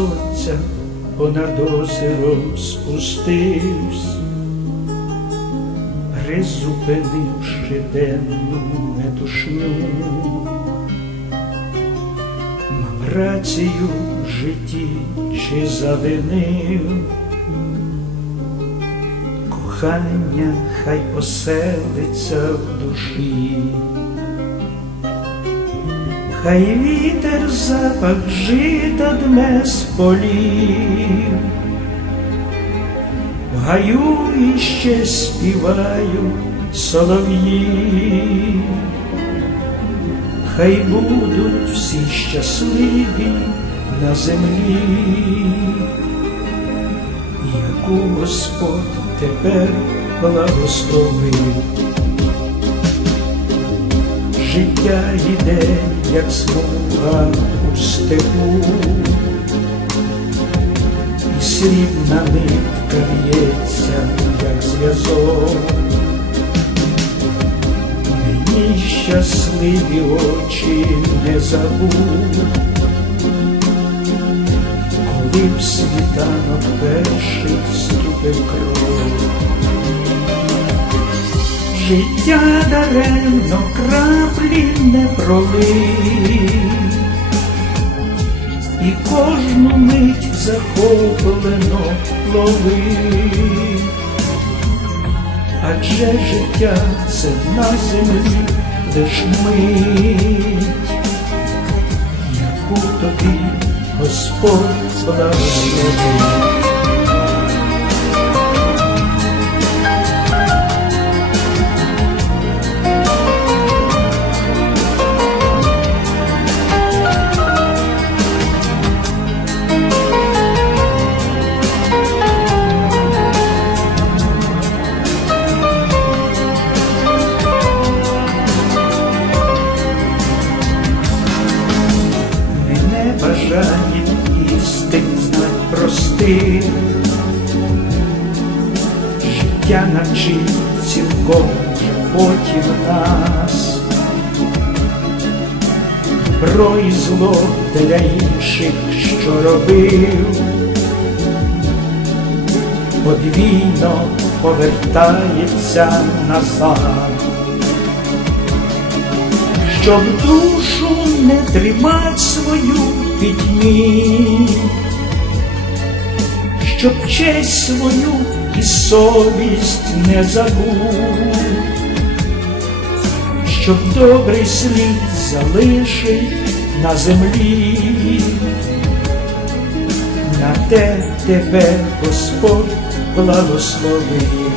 сонця понад озером спустився, призупинивши денну метушню, мав рацію в житті чи завинив, кохання хай поселиться в душі. Хай вітер запах жита дме з полів, в гаю іще співаю солов'ї, хай будуть всі щасливі на землі, яку Господь тепер благословив життя йде, як смуга у степу, і срібна нитка в'ється, як зв'язок. Мені щасливі очі не забув, коли в світанок перший ступив кров життя даремно краплі не пролив, і кожну мить захоплено ловив, адже життя це на землі лиш ж яку бажає істин знать простих. Життя навчить цілком потім нас. Добро і зло для інших, що робив, подвійно повертається назад щоб душу не тримать свою пітьмі, щоб честь свою і совість не забув, щоб добрий слід залишить на землі, на те тебе Господь благословив.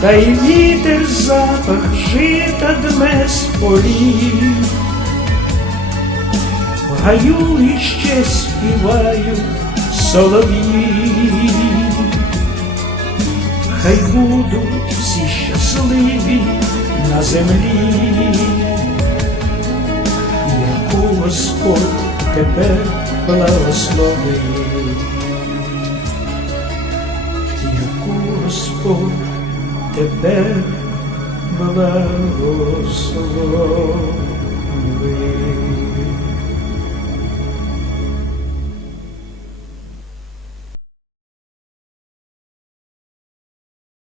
Хай вітер запах жита дме з полів, в гаю іще співаю солов'ї, хай будуть всі щасливі на землі, яку Господь тепер благословив, яку Господь тепер благословив.